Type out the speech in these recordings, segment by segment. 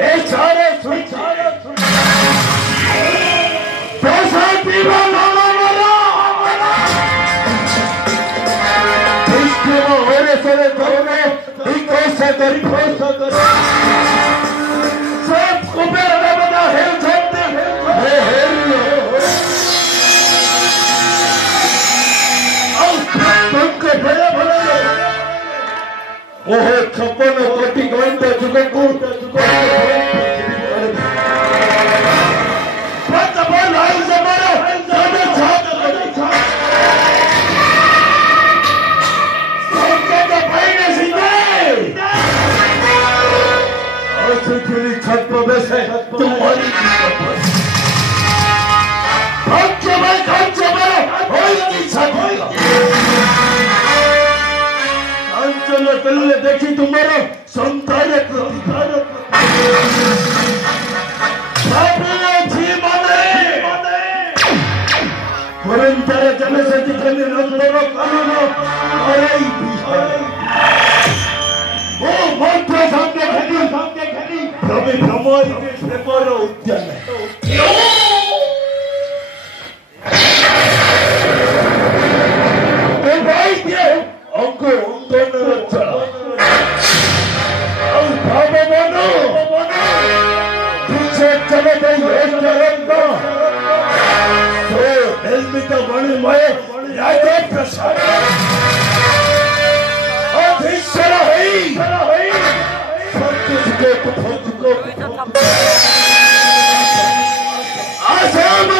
ए सारे सुन पैसा पीवा लाला वाला इसके होरे सारे करोगे इको से करी पैसा कर सब कुबेर ने बता हेल सकते हे तुमके भले भले ओह 56 कोटि घंटे चुके छत पर बैसे तुम्हारी चलो देखी तुम्हारा संतान जने से दिखने लगो कानूनो अरे वो मंत्र सामने खड़ी भ्रमे भ्रमोई प्रेमरो उद्यान ए भाई के अंको अंको चला और भावे बनो पीछे चले गई एक तरंगा तो दिल तो बड़ी मय राजे प्रसाद अधीश्वर है आसाम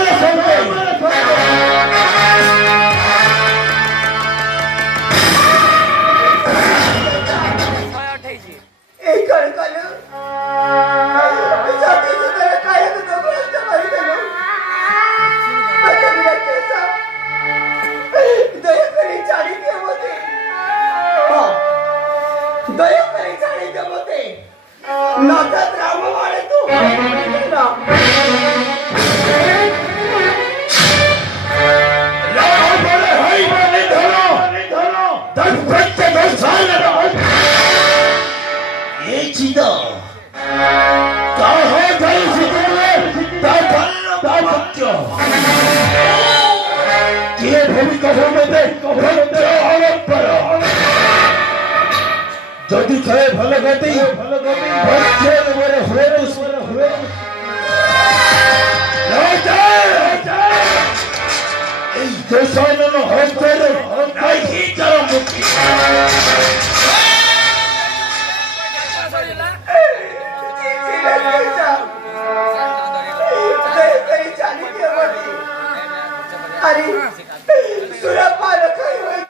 जदि थे भल गति बच्चे मोरे हुए देशानन हस्तर नहीं करो मुक्ति अरे सुरपा रखो